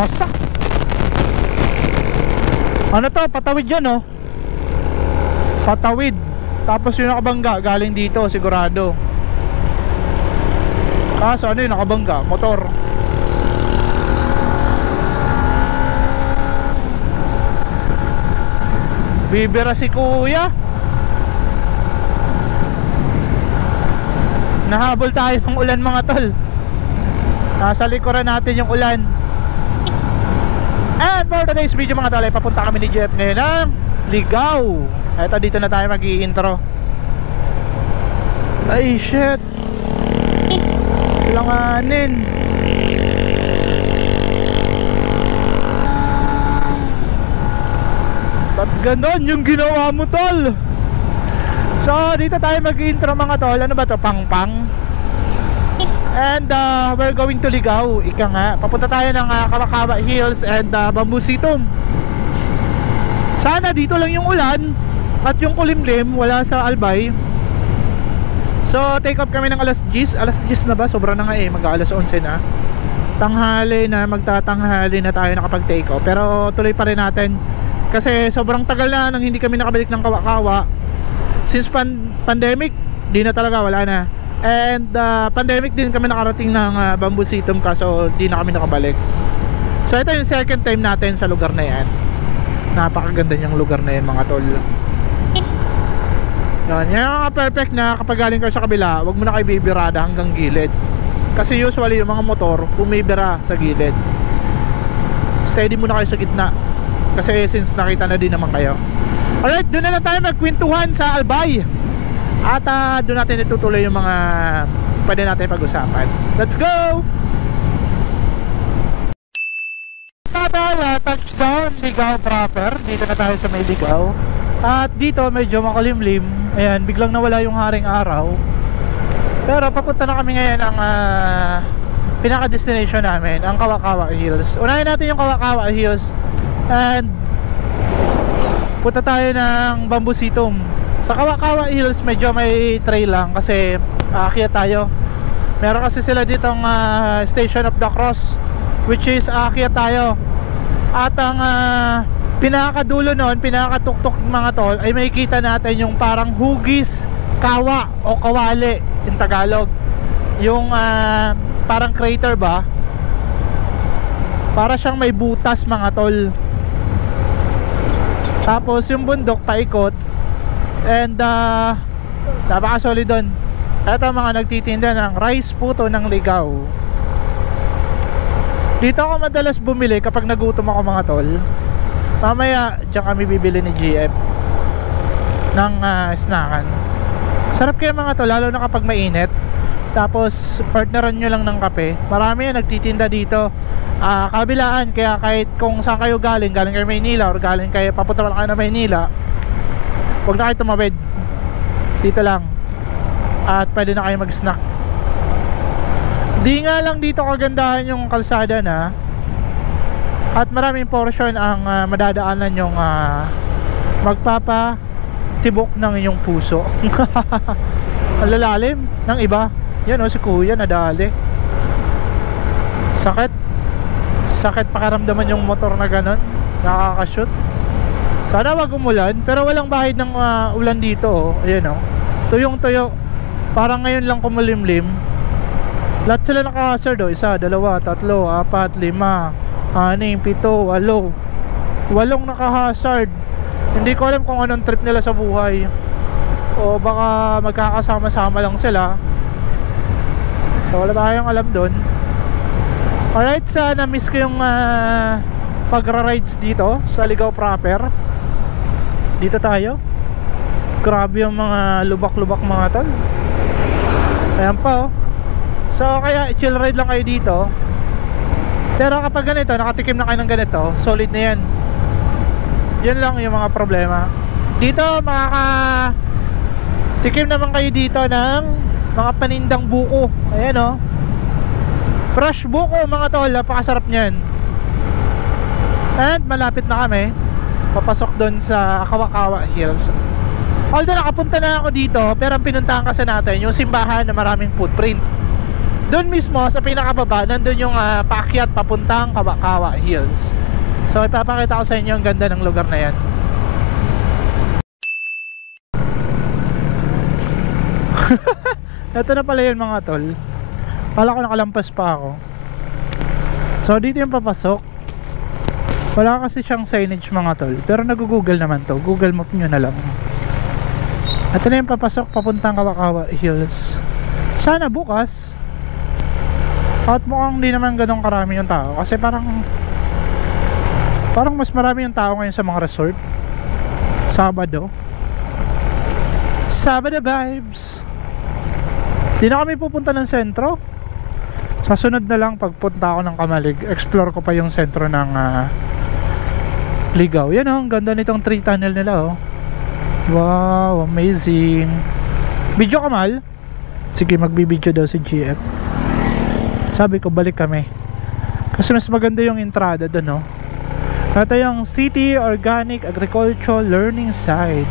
Wasak. Ano to? Patawid yan, oh. Patawid. Tapos yung nakabangga galing dito sigurado. Kaso ano yung nakabangga? Motor. Bibira si kuya. Nahabol tayo ng ulan mga tol. Nasa likuran natin yung ulan. And for today's video mga tol ay papunta kami ni Jeff ngayon ng Ligaw. Eto, dito na tayo mag-i-intro. Ay shit, langanin. Ba't ganon yung ginawa mo tol? So dito tayo mag-intro mga tol. Ano ba to? Pangpang. And we're going to Ligaw. Ika nga, papunta tayo ng Kawakawa Hills and Bamboo Sitom. Sana dito lang yung ulan at yung kulimlim, wala sa Albay. So take off kami ng alas 10. Alas 10 na ba? Sobra na nga eh, mag-alas 11 na. Tanghali na, magtatanghali na tayo nakapag take off. Pero tuloy pa rin natin kasi sobrang tagal na nang hindi kami nakabalik ng Kawakawa. Since pandemic, di na talaga, wala na. And pandemic din kami nakarating ng Bamboo Sitom, kaso di na kami nakabalik. So ito yung second time natin sa lugar na yan. Napakaganda niyang lugar na yan mga tol. Yan yung perfect na kapag galing ka sa kabila, wag mo na kayo bibirada hanggang gilid. Kasi usually yung mga motor bumibira sa gilid. Steady muna kayo sa gitna, kasi since nakita na din naman kayo. Alright, doon na lang tayo magkwentuhan sa Albay. At doon natin itutuloy yung mga pwede natin pag-usapan. Let's go! Touchdown, Ligaw proper. Dito na tayo sa may Ligaw. At dito medyo makulimlim. Ayan, biglang nawala yung haring araw. Pero papunta na kami ngayon ang pinaka-destination namin, ang Kawakawa Hills. Unahin natin yung Kawakawa Hills. And punta tayo ng Bamboo Sitom. Sa Kawakawa Hills medyo may trail lang kasi aakyat tayo. Meron kasi sila ditong Station of the Cross, which is aakyat tayo. At ang pinakadulo nun, pinakatuktok mga tol, ay makikita natin yung parang hugis kawa o kawali in Tagalog. Yung parang crater ba, para siyang may butas mga tol. Tapos yung bundok paikot. And napakasolid doon. Ito mga nagtitinda ng rice puto ng Ligaw. Dito ako madalas bumili kapag nagutom ako mga tol. Mamaya diyan kami bibili ni GF ng snackan. Sarap kaya mga tol, lalo na kapag mainit. Tapos partneran nyo lang ng kape. Marami yan nagtitinda dito, kabilaan. Kaya kahit kung saan kayo galing kayo Maynila or galing kayo papunta lang kayo na Maynila, huwag na kayo tumawid, dito lang. At pwede na kayo mag-snack. Di nga lang dito kagandahan yung kalsada na, at maraming portion ang madadaanan yung magpapatibok ng inyong puso. Ang lalalim ng iba. Yan o, si kuya nadali. Sakit pakaramdaman yung motor na ganon, nakakashoot. Sana wag umulan, pero walang bahid ng ulan dito oh. Ayan oh, tuyong tuyo. Parang ngayon lang kumulimlim. Lahat sila naka-hazard oh. 1, 2, 3, 4, 5, 6, 7, 8 walong naka-hazard. Hindi ko alam kung anong trip nila sa buhay, o baka magkakasama-sama lang sila. So wala tayong alam dun. Alright, sana miss ko yung pagra-rides dito sa Ligaw proper. Dito tayo. Grabe yung mga lubak-lubak mga tol. Ayan pa oh. So kaya chill ride lang kayo dito. Pero kapag ganito, nakatikim na kayo ng ganito, solid na yan. Yan lang yung mga problema. Dito makakatikim naman kayo dito ng mga panindang buko. Ayan oh, fresh buko mga tol, napakasarap nyan. And malapit na kami papasok doon sa Kawakawa Hills. Although nakapunta na ako dito, pero ang pinuntahan kasi natin yung simbahan na maraming footprint. Doon mismo sa pinakababa, nandun yung paakyat papuntang Kawakawa Hills. So ipapakita ko sa inyo ang ganda ng lugar na yan. Ito na pala yun mga tol. Kala ko nakalampas pa ako. So dito yung papasok. Wala kasi siyang signage mga tol, pero nag-google naman to. Google map nyo na lang. Ito na yung papasok papuntang Kawakawa Hills. Sana bukas. At mukhang hindi naman ganun karami yung tao. Kasi parang mas marami yung tao ngayon sa mga resort. Sabado vibes. Di na kami pupunta ng sentro. Sa sunod na lang pagpunta ako ng Kamalig, explore ko pa yung sentro ng Ligaw. Yan ang ganda nitong 3 tunnel nila Wow, amazing. Video Kamal? Sige, magbibideo daw si GF. Sabi ko balik kami kasi mas maganda yung entrada doon Ito yung City Organic Agriculture Learning Site.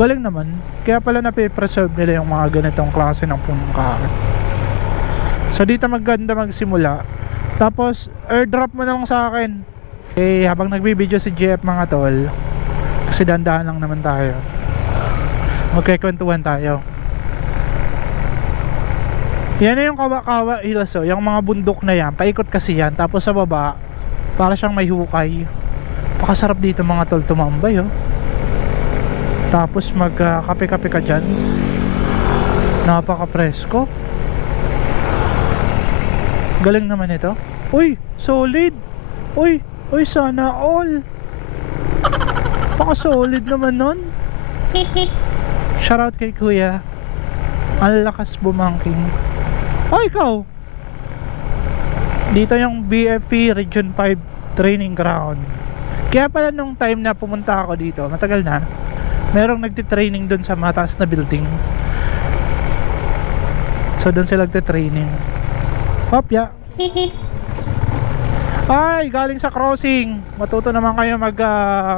Galing naman. Kaya pala napipreserve nila yung mga ganitong klase ng punong kahoy. So dito maganda magsimula. Tapos airdrop mo na lang sa akin. Habang nagbibideo si GF mga tol, kasi dandahan lang naman tayo, magkikwentuhan tayo. Yan na yung Kawakawa Hills yung mga bundok na yan, paikot kasi yan. Tapos sa baba, para siyang may hukay. Pakasarap dito mga tol tumambay Tapos magkape-kape ka dyan. Napaka-presko. Galing naman ito. Uy, solid. Uy, sana all. Paka-solid naman nun. Shoutout kay kuya. Ang lakas bumangking. Ikaw. Dito yung BFP Region 5 Training Ground. Kaya pala nung time na pumunta ako dito, matagal na, merong nagtitraining dun sa mataas na building. So dun sila nagtitraining. Hopya. Ay, galing sa crossing. Matuto naman kayo mag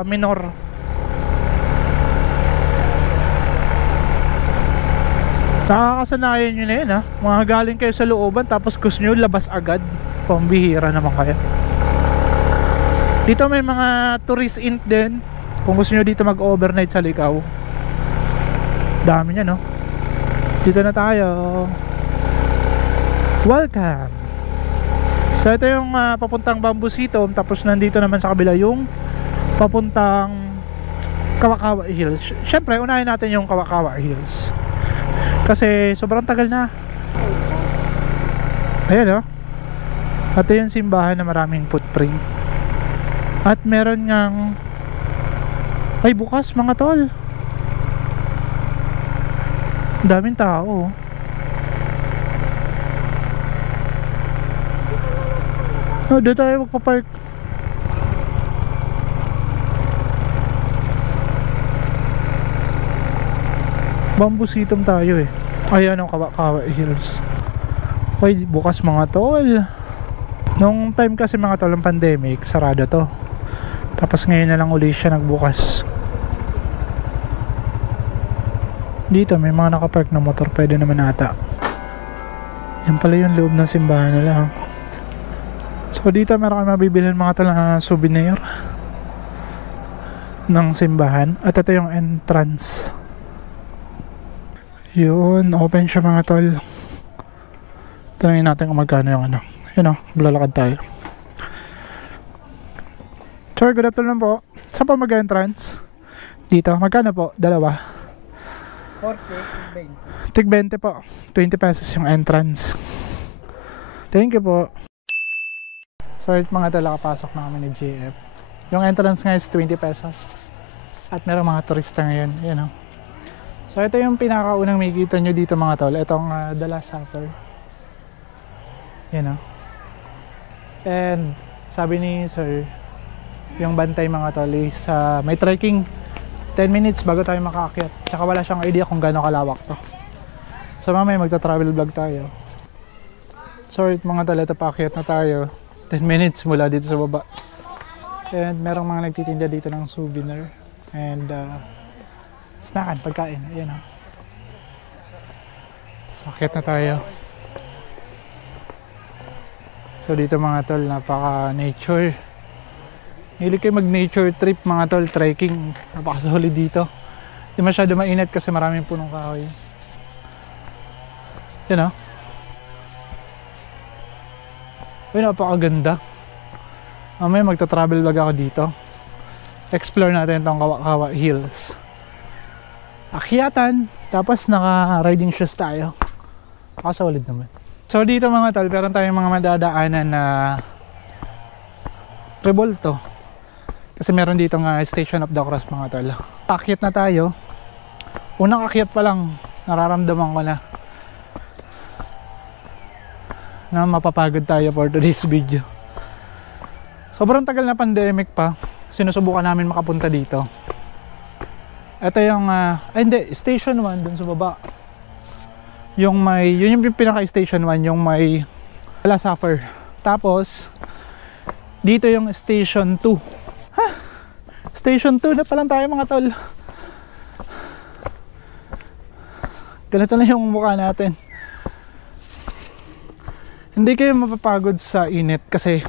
minor. Nakakasanayan nyo na yun Mga galing kayo sa looban tapos gusto nyo labas agad. Pambihira naman kayo. Dito may mga tourist inn din. Kung gusto nyo dito mag-overnight sa Ligaw. Dami niya Dito na tayo. Welcome. So ito yung papuntang Bamboo Sitom. Tapos nandito naman sa kabila yung papuntang Kawakawa Hills. Syempre unahin natin yung Kawakawa Hills kasi sobrang tagal na. Ayan ito yung simbahan na maraming footprint. At meron ngang ay bukas mga tol. Daming tao doon tayo magpapark. Bamboo Sitom tayo ayan ang Kawakawa Hills. Ay bukas mga tol. Nung time kasi mga tol ng pandemic, sarado to. Tapos ngayon na lang uli siya nagbukas. Dito may mga nakapark na motor, pwede naman ata. Yan pala yung loob ng simbahan nila So dito meron kami mabibilhan mga tol na souvenir ng simbahan. At ito yung entrance. Yun, open siya mga tol. Tanungin natin kung magkano yung Yun lalakad tayo. Sir, good afternoon po. Saan po mag-entrance? Dito, magkano po? Dalawa? 40, tig 20 po. 20 pesos yung entrance. Thank you po. Sorry mga tol, kapasok na kami ni GF. Yung entrance nga is 20 pesos. At meron mga turista ngayon. Yun So ito yung pinakaunang makikita nyo dito mga tol. Itong The Last Supper. Yan And sabi ni sir, yung bantay mga tol is may trekking 10 minutes bago tayo makaakyat. Tsaka wala siyang idea kung gaano kalawak to. So mamaya magta-travel vlog tayo. Sorry mga tol, ito paakyat na tayo. 10 minutes mula dito sa baba. And merong mga nagtitinda dito ng souvenir. And snackan, pagkain. Ayan Sakit na tayo. So dito mga tol, napaka nature. Hilig kayo mag nature trip mga tol, trekking. Napaka-solid dito. Hindi masyado mainit kasi maraming punong kahoy. Yan o. Uy, napakaganda. Mamaya magta-travel vlog ako dito. Explore natin itong Kawa-Kawa Hills. Akyatan, tapos naka-riding shoes tayo. Nakasolid naman. So dito mga tol, meron tayong mga madadaanan na revolto. Kasi meron dito nga Station of the Cross mga tol. Akyat na tayo. Unang akyat pa lang, nararamdaman ko na mapapagod tayo for today's video. Sobrang tagal na pandemic pa, sinusubukan namin makapunta dito. Ito yung, hindi, Station 1 dun sa baba. Yung may, yun yung pinaka Station 1, yung may wala suffer. Tapos, dito yung Station 2. Ha? Station 2 na pa lang tayo mga tol. Ganito na yung mukha natin. Hindi kayo mapapagod sa init kasi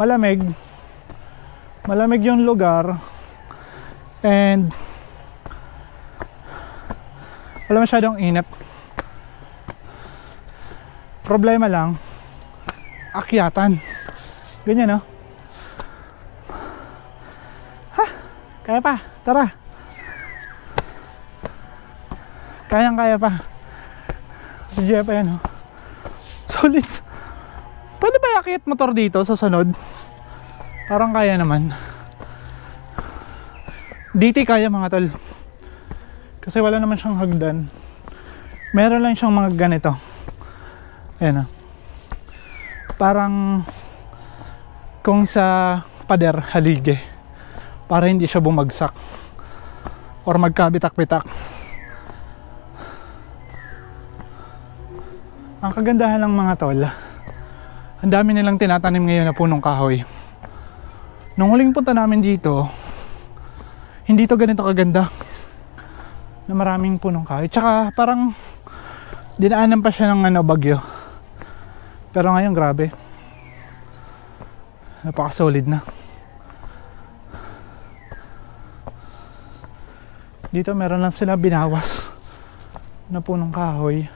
malamig yung lugar and wala masyadong init. Problema lang, akyatan. Ganyan no? Ha? Kaya pa, tara. Kayang-kaya pa. Si Jeff pa yan no? Solid. Pwede ba iakyat motor dito sa sunod? Parang kaya naman. DT kaya mga tol. Kasi wala naman siyang hagdan. Meron lang siyang mga ganito. Ayan o. Parang kung sa pader halige. Para hindi siya bumagsak. Or magkabitak-bitak. Ang kagandahan lang mga tol, ang dami nilang tinatanim ngayon na punong kahoy. Nung huling punta namin dito, hindi to ganito kaganda na maraming punong kahoy. Tsaka parang dinaanan pa siya ng bagyo. Pero ngayon grabe, napaka-solid na. Dito meron lang sila binawas na punong kahoy.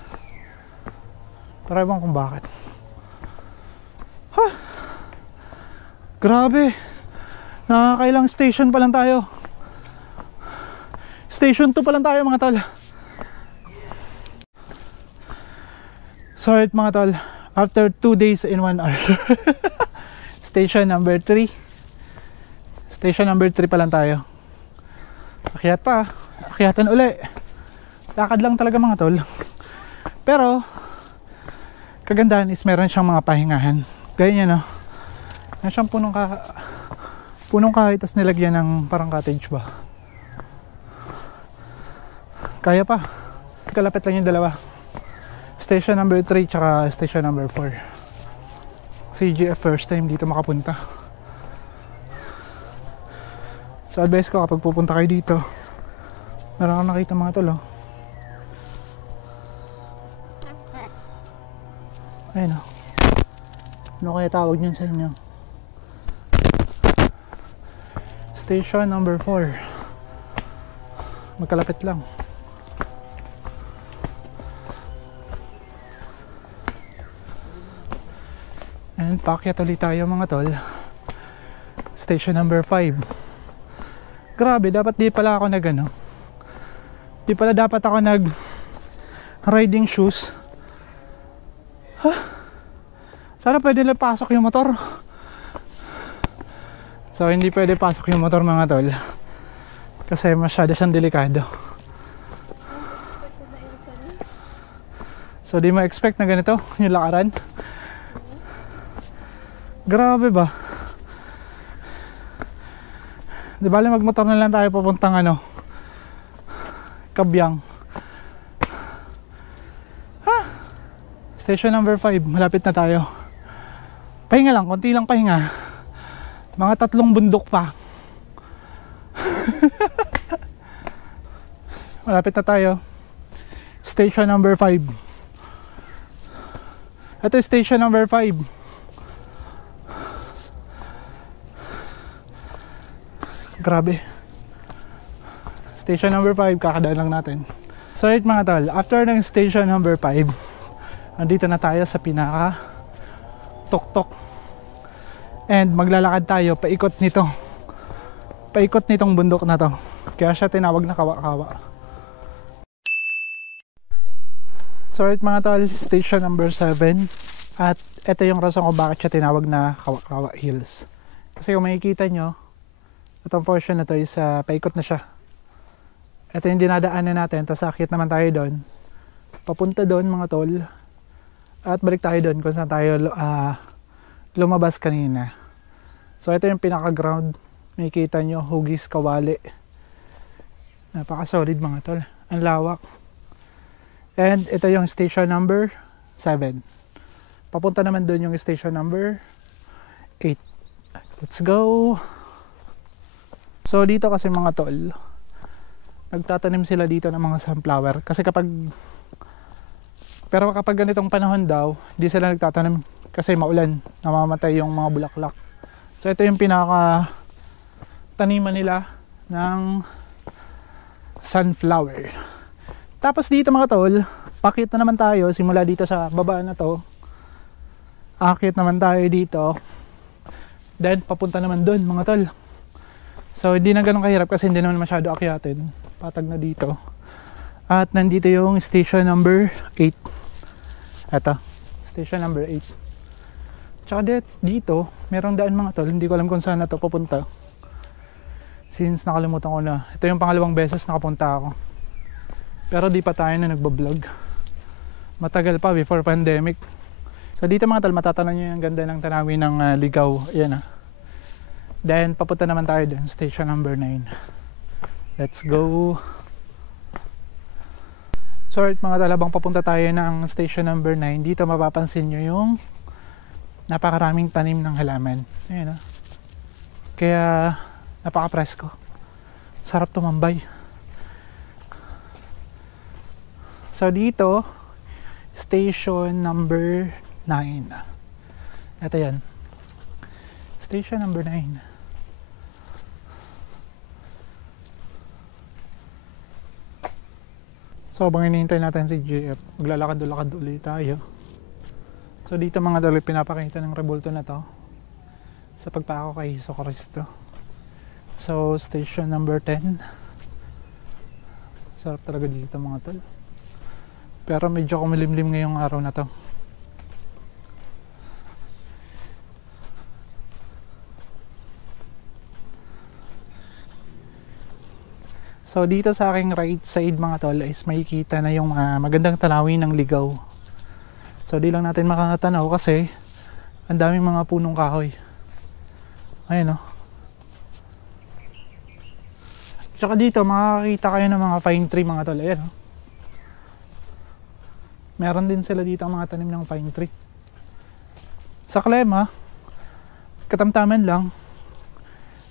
Pero ewan kung bakit. Ha! Grabe! Nakakailang station pa lang tayo. Station 2 pa lang tayo mga tol. Sorry mga tol. After 2 days in 1 hour. Station number 3. Station number 3 pa lang tayo. Akyat pa. Akyatan uli. Lakad lang talaga mga tol. Pero kagandahan is meron siyang mga pahingahan. Ganyan no. Meron siyang punong kahoy tas nilagyan ng parang cottage ba. Kaya pa. Kalapit lang yung dalawa. Station number 3 tsaka station number 4. CGF first time dito makapunta. So advice ko kapag pupunta kayo dito, meron kang nakita mga tol oh. Ayun o. Ano kaya tawag niyan sa inyo? Station number 4. Magkalapit lang. And paakyat ulit tayo mga tol. Station number 5. Grabe, dapat di pala ako di pala dapat ako nag riding shoes. Sana pwede lang pasok yung motor. So hindi pwede pasok yung motor mga tol kasi masyado siyang delikado. So di mo expect na ganito yung lakaran. Grabe ba? Di bali magmotor na lang tayo papuntang Kabyang. Station number 5, malapit na tayo. Pahinga lang, konti lang pahinga. Mga 3 bundok pa. Malapit na tayo. Station number 5. Ito station number 5. Grabe. Station number 5, kakadaan lang natin. So right mga tol, after ng station number 5, andito na tayo sa pinaka tuktok. And maglalakad tayo paikot nitong bundok na to. Kaya siya tinawag na kawa-kawa. So right mga tol, station number 7. At ito yung rason kung bakit siya tinawag na Kawa-Kawa Hills. Kasi kung makikita nyo, itong portion na to is paikot na siya. Ito yung dinadaanan natin, tapos akit naman tayo doon. Papunta doon mga tol. At balik tayo doon kung saan tayo lumabas kanina. So ito yung pinaka-ground. Makikita nyo, hugis, kawali. Napaka-solid mga tol. Ang lawak. And ito yung station number 7. Papunta naman doon yung station number 8. Let's go! So dito kasi mga tol, nagtatanim sila dito ng mga sunflower. Kasi kapag ganitong panahon daw, hindi sila nagtatanim kasi maulan, namamatay yung mga bulaklak. So ito yung pinaka taniman nila ng sunflower. Tapos dito mga tol, pakit na naman tayo simula dito sa baba na to. Akit naman tayo dito. Then papunta naman doon mga tol. So hindi na ganun kahirap kasi hindi naman masyado akyatin. Patag na dito. At nandito yung station number 8. Eto, station number 8. Tsaka dito, merong daan mga tol. Hindi ko alam kung saan na to papunta. Since nakalimutan ko na. Ito yung pangalawang beses nakapunta ako. Pero di pa tayo na nagbablog. Matagal pa before pandemic. So dito mga tol, matatanan nyo yung ganda ng tanawin ng Ligaw. Ayan ah. Then papunta naman tayo dun, station number 9. Let's go. So right mga tol, habang papunta tayo ng station number 9, dito mapapansin nyo yung napakaraming tanim ng halaman. Ayan ah. Kaya napaka-presko. Sarap tumambay. So dito, station number 9. Ito yan. Station number 9. So habang hinihintay natin si GF, maglalakad-lakad ulit tayo. So dito mga tol, pinapakita ng rebulto na to sa pagpako kay Hesus Kristo. So station number 10. Sarap talaga dito mga tol. Pero medyo kumilimlim ngayong araw na to. So dito sa aking right side mga tol is makikita na yung magandang tanawin ng Ligaw. So di lang natin makakatanaw kasi ang daming mga punong kahoy. Ayun o. Tsaka dito makakita kayo ng mga pine tree mga tol. Ayan o. Meron din sila dito ang mga tanim ng pine tree. Sa klema, katamtaman lang.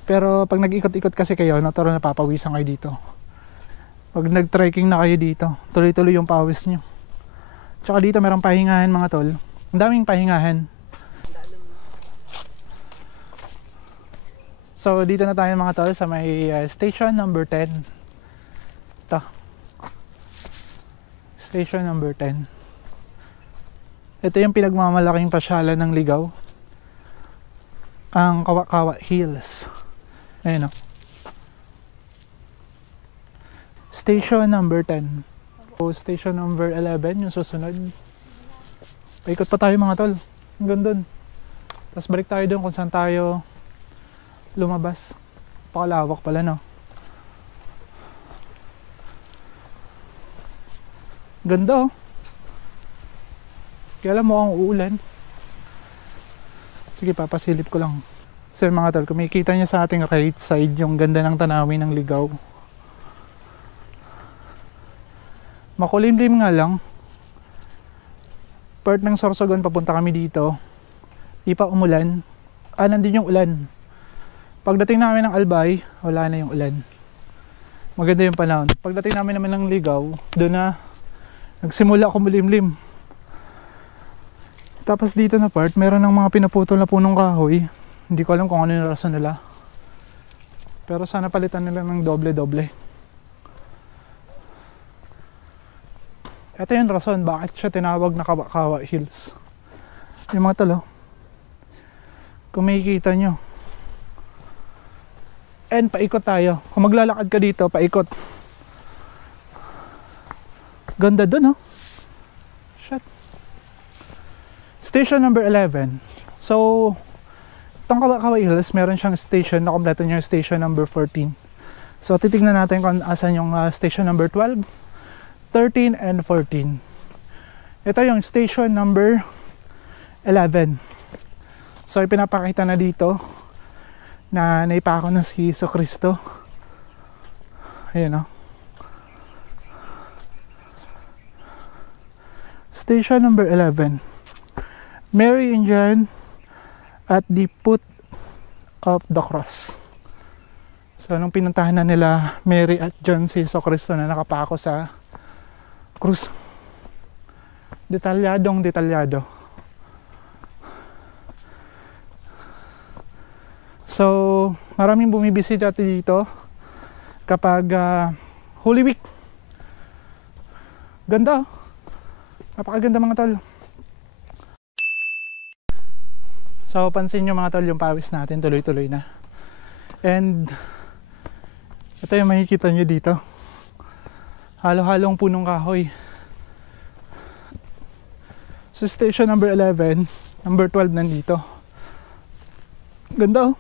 Pero pag nag-ikot-ikot kasi kayo, natural na papawisan kayo dito. Pag nag-trekking na kayo dito, tuloy-tuloy yung pawis nyo. Tsaka dito merong pahingahan mga tol. Ang daming pahingahan. So dito na tayo mga tol sa may station number 10. Ito. Station number 10. Ito yung pinagmamalaking pasyalan ng Ligaw. Ang Kawa-Kawa Hills. Ayun o. Station number 10. So, station number 11 yung susunod. Paikot pa tayo mga tol. Hanggang dun. Tapos balik tayo dun kung saan tayo lumabas. Pakalawak pala no. Ganda oh. Kaya alam mo ang uulan. Sige, papasilip ko lang. So mga tol, kumikita niya sa ating right side yung ganda ng tanawin ng Ligaw. Makulimlim nga lang. Part ng Sorsogon papunta kami dito. Di pa umulan. Nandun yung ulan. Pagdating namin ng Albay, wala na yung ulan. Maganda yung panahon. Pagdating namin ng Ligaw, doon na nagsimula kumulimlim. Tapos dito na part, meron ng mga pinaputol na punong kahoy. Hindi ko alam kung ano yung rason nila. Pero sana palitan nila ng doble-doble. Ito yung rason bakit siya tinawag na Kawa Hills. Yung mga talo, kung makikita nyo. And paikot tayo. Kung maglalakad ka dito, paikot. Ganda dun, oh. Shit. Station number 11. So, itong Kawa Hills, meron siyang station na kompleto niya yung station number 14. So, titignan natin kung asan yung station number 12, 13, and 14. Ito yung station number 11. So, ipinapakita na dito na naipako na si Jesucristo. Ayan, oh. Station number 11. Mary and John at the foot of the cross. So, nung pinuntahan na nila Mary at John si Jesucristo na nakapako sa krus. Detalyadong detalyado. So, maraming bumibisita dito kapag Holy Week. Ganda, oh. Napakaganda mga tol. So, pansin nyo mga tol, yung pawis natin tuloy-tuloy na. And ito yung makikita nyo dito. Halo-halong punong kahoy. So, station number 11, number 12 nandito. Ganda, oh.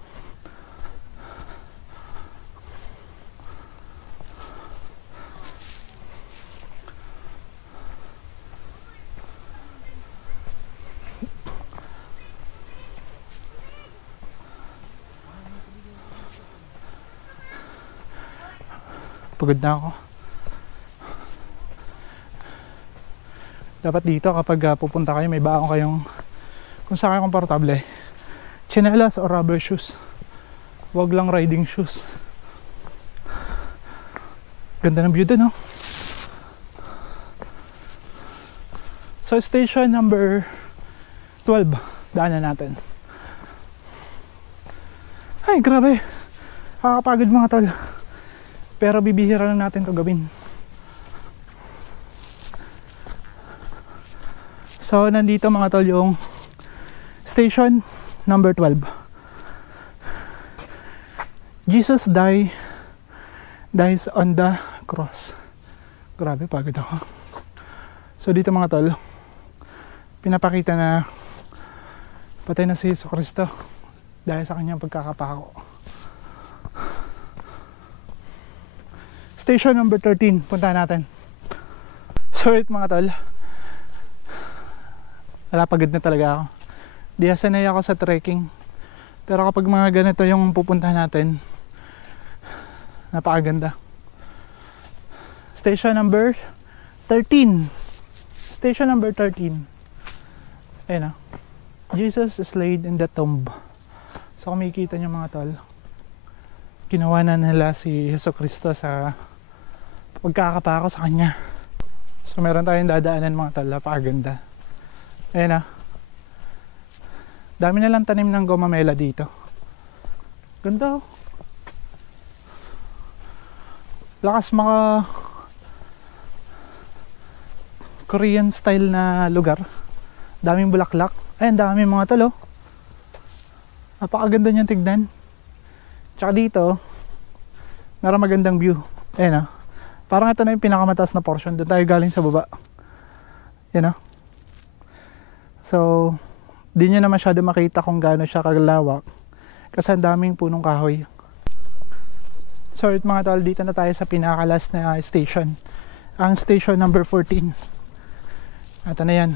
Pagod na ako. Dapat dito kapag pupunta kayo, may baon kayong, kung saan kayo komportable, tsinelas o rubber shoes. Wag lang riding shoes. Ganda ng view dun, no? So, station number 12, daanan natin. Ay, grabe. Nakakapagod mga tol. Pero bibihira lang natin ito gawin. So, nandito mga tol yung station number 12. Jesus dies on the cross. Grabe, pagod ako. So, dito mga tol, pinapakita na patay na si Jesucristo dahil sa kanyang pagkakapako. Station number 13, punta natin. Sorry mga tol, pagod na talaga ako. Di sanay ako sa trekking. Pero kapag mga ganito yung pupunta natin, napakaganda. Station number 13. Station number 13. Ayun, oh. Jesus is laid in the tomb. So kung makikita nyo mga tol, ginawa na nila si Jesucristo sa pagkakapako sa kanya. So meron tayong dadaanan mga tol, napakaganda. Ayan, ah. Dami na lang tanim ng gomamela dito. Ganda, oh. Lakas mga Korean style na lugar. Daming bulaklak. Ayan, daming mga tol, oh. Napakaganda niyang tignan. Tsaka dito, meron magandang view. Ayan, oh. Parang ito na yung pinakamataas na portion. Doon tayo galing sa baba. Yan, oh. So, di nyo na masyado makita kung gaano siya kagalawak kasi ang daming punong kahoy. So, mga tol, dito na tayo sa pinakalas na station. Ang station number 14. Ito na yan.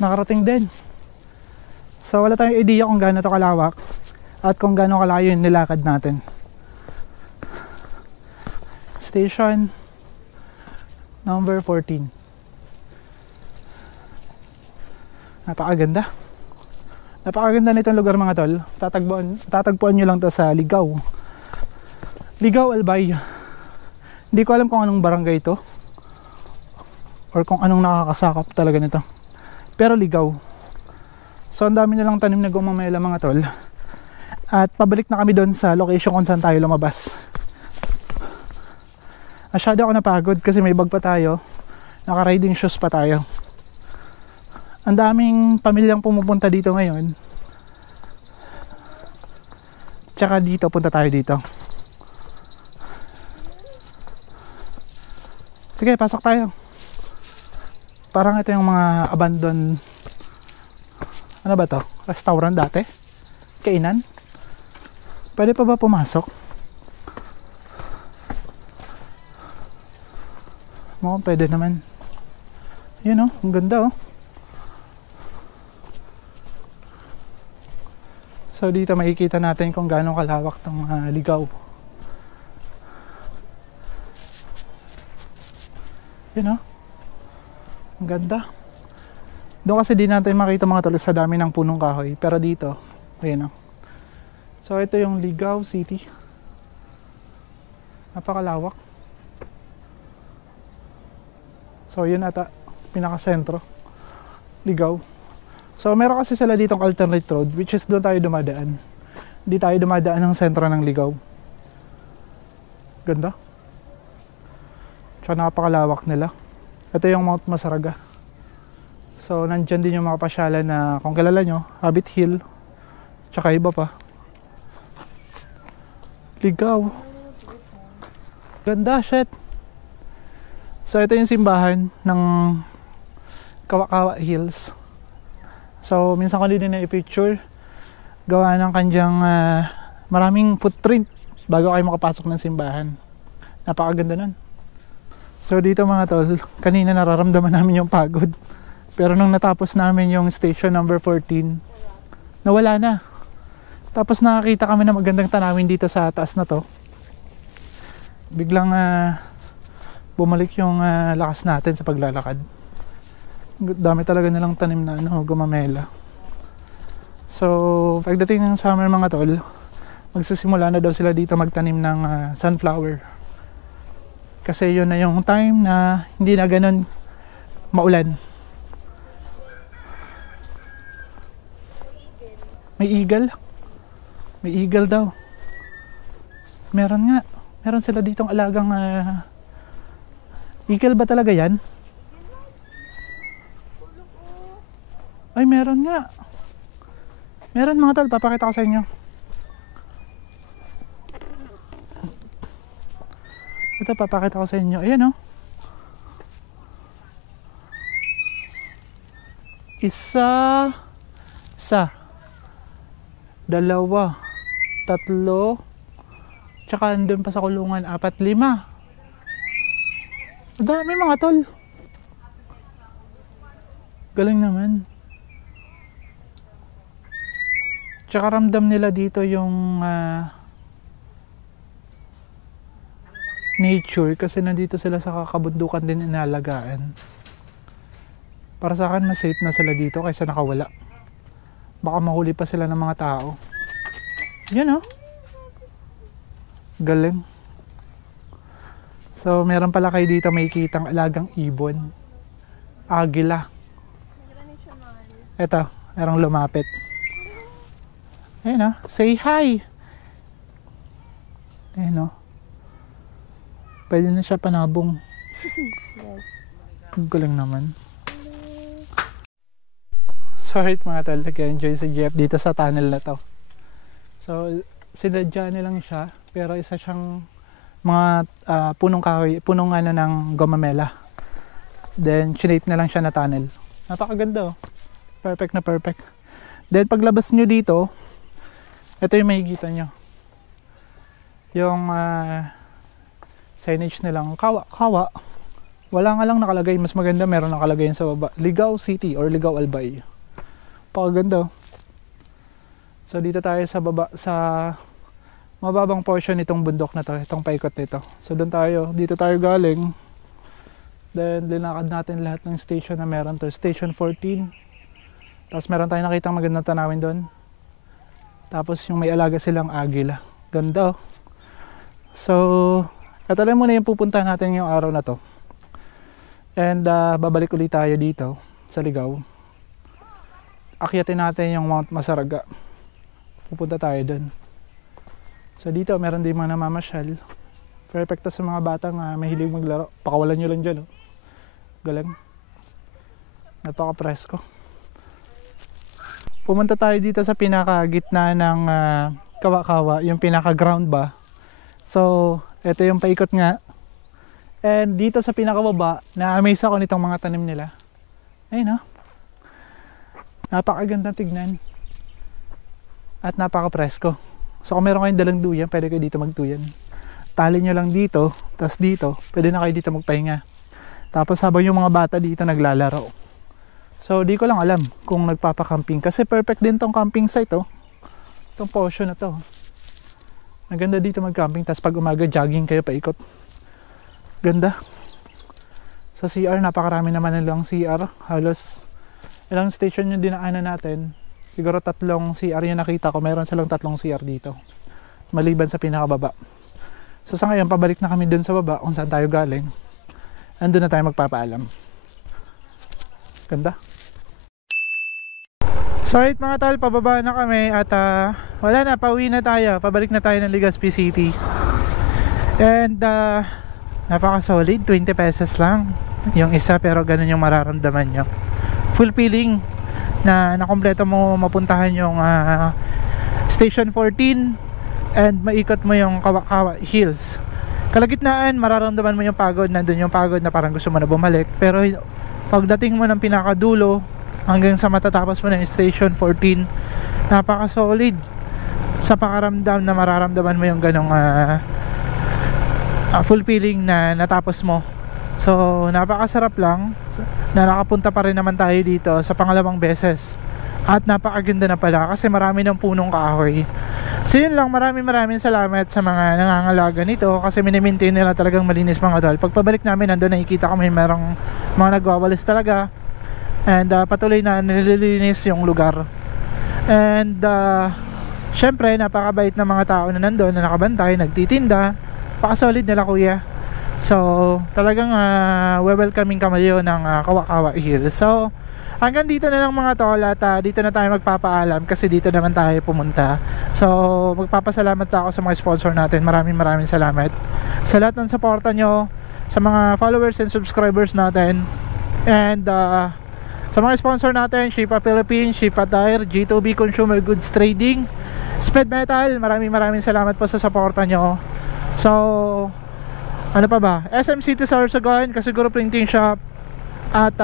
Nakarating din. So, wala tayong idea kung gaano ito kalawak at kung gaano kalayo yung nilakad natin. Station number 14. Napakaganda. Napakaganda nitong lugar mga tol. Tatagpuan nyo lang to sa Ligao. Ligao Albay. Hindi ko alam kung anong barangay ito or kung anong nakakasakop talaga nito. Pero Ligao. So ang dami nilang tanim na gumamela mga tol. At pabalik na kami doon sa location kung saan tayo lumabas. Masyado ako napagod kasi may bag pa tayo. Naka-riding shoes pa tayo. Ang daming pamilyang pumupunta dito ngayon. Tsaka dito, punta tayo dito. Sige, pasok tayo. Parang ito yung mga abandoned, ano ba to? Restaurant dati? Kainan? Pwede pa ba pumasok? Mukhang pwede naman. Yun oh, ang ganda oh. So dito makikita natin kung gaano kalawak tong Ligaw. Yun oh. Ang ganda. Doon kasi di natin makita mga tol sa dami ng punong kahoy. Pero dito, ayun oh. So ito yung Ligaw City. Napakalawak. So yun ata, pinaka-sentro. Ligaw. So meron kasi sila ditong alternate road, which is doon tayo dumadaan. Hindi tayo dumadaan ng sentro ng Ligaw. Ganda. Tsaka napakalawak nila. Ito yung Mount Masaraga. So nandyan din yung mga pasyalan na kung kilala nyo, Habit Hill. Tsaka iba pa. Ligaw. Ganda, shit. So ito yung simbahan ng Kawakawa Hills. So minsan ko din na i-picture. Gawa ng kanyang maraming footprint bago kayo makapasok ng simbahan. Napakaganda nun. So dito mga tol, kanina nararamdaman namin yung pagod. Pero nung natapos namin yung station number 14, nawala na. Tapos nakakita kami ng magandang tanawin dito sa taas na to. Biglang bumalik yung lakas natin sa paglalakad. Dami talaga nilang tanim na gumamela. So pagdating ng summer mga tol, magsisimula na daw sila dito magtanim ng sunflower. Kasi yun na yung time na hindi na ganun maulan. May eagle? May eagle daw. Meron nga. Meron sila ditong alagang eagle ba talaga yan? Ay, meron nga. Meron mga tol, papakita ko sa inyo. Ito, papakita ko sa inyo. Ayan oh. Isa, dalawa, tatlo, tsaka andun pa sa kulungan, 4, 5. Dami mga tol. Galing naman. Tsaka ramdam nila dito yung nature kasi nandito sila sa kakabundukan din inalagaan. Para sa akin mas safe na sila dito kaysa nakawala. Baka mahuli pa sila ng mga tao. Yan oh. Galing. So meron pala kayo dito makikitang alagang ibon. Agila. Eto, merong lumapit. Ayan oh, say hi. Ayan oh. Pwede na siya panabong. Galing naman. Sorry mga tol, nag-enjoy si Jeff dito sa tunnel na to. So sinadya nilang siya, pero isa siyang mga punong kahoy, punong ng gomamela. Then shinape na lang siya na tunnel. Napakaganda oh. Perfect na perfect. Then paglabas nyo dito, ito yung makikita nyo. Yung signage nilang kawa. Wala nga lang nakalagay, mas maganda meron nakalagay sa baba. Ligaw City or Ligaw Albay. Pakaganda. So dito tayo sa baba, sa mababang portion nitong bundok na to, itong paikot nito. So doon tayo, dito tayo galing. Then linakad natin lahat ng station na meron to. Station 14. Tapos meron tayong nakitang magandang tanawin doon. Tapos yung may alaga silang agila. Ganda oh. So ito lang muna yung pupuntahan natin yung araw na to. And babalik ulit tayo dito sa Ligaw. Akyatin natin yung Mount Masaraga. Pupunta tayo doon. So dito meron din mga namamasyal. Perfect to sa mga batang mahilig maglaro. Pakawalan nyo lang dyan. Oh. Galing. Napaka-presko. Pumunta tayo dito sa pinaka-gitna ng Kawa-Kawa, yung pinaka-ground ba. So, ito yung paikot nga. And dito sa pinakababa, na-amaze ako nitong mga tanim nila. Ayun, no? Napakaganda tignan. At napaka-presko. So, kung meron kayong dalang duyan, pwede kayo dito magduyan. Tali nyo lang dito, tas dito, pwede na kayo dito magpahinga. Tapos habang yung mga bata dito naglalaro. So di ko lang alam kung nagpapakamping. Kasi perfect din tong camping site, oh. Itong portion na to. Maganda dito mag-camping, tas pag umaga jogging kayo paikot. Ganda. Sa CR, napakarami naman nilang CR. Halos ilang station yung dinaanan natin. Siguro 3 CR yung nakita ko. Meron silang 3 CR dito. Maliban sa pinakababa. So sa ngayon, pabalik na kami dun sa baba kung saan tayo galing. Andun na tayo magpapaalam. Ganda. So right mga tol, pababa na kami at wala na, pauwi na tayo. Pabalik na tayo ng Legazpi City. And napaka-solid, 20 pesos lang yung isa, pero ganun yung mararamdaman nyo. Fulfilling na nakompleto mo mapuntahan yung Station 14 and maikot mo yung Kawa-Kawa Hills. Kalagitnaan, mararamdaman mo yung pagod. Nandun yung pagod na parang gusto mo na bumalik. Pero pagdating mo ng pinakadulo hanggang sa matatapos mo ng Station 14, napaka-solid sa pakaramdam na mararamdaman mo yung ganong fulfilling na natapos mo. So napakasarap lang na nakapunta pa rin naman tayo dito sa pangalawang beses. At napakaganda na pala kasi marami ng punong kahoy. So yun lang, maraming salamat sa mga nangangalaga nito kasi minimaintain nila talagang malinis mga tol. Pagpabalik namin, nandun nakikita ko may merong mga nagwawalis talaga. And patuloy na nililinis yung lugar. And syempre, napakabait ng mga tao na nandun na nakabantay, nagtitinda. Pakasolid nila kuya. So talagang welcoming kami yun ng Kawa-Kawa Hills. So hanggang dito na lang mga tol at dito na tayo magpapaalam kasi dito naman tayo pumunta. So magpapasalamat ako sa mga sponsor natin. Maraming salamat sa lahat ng suporta nyo, sa mga followers and subscribers natin. And sa mga sponsor natin, Shipa Philippines, Shipa Tire, G2B Consumer Goods Trading, Speed Metal, maraming salamat po sa suporta nyo. So ano pa ba? SM City Sorsogon, Kasiguro Printing Shop, at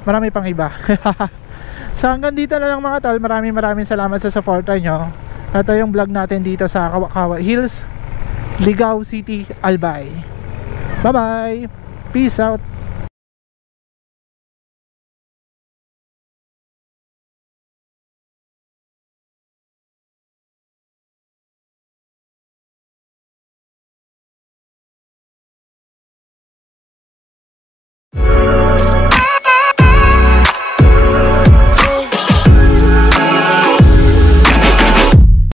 marami pang iba. So hanggang dito na lang mga tol. Maraming salamat sa suporta nyo. Ito yung vlog natin dito sa Kawa-Kawa Hills, Ligao City, Albay. Bye bye. Peace out.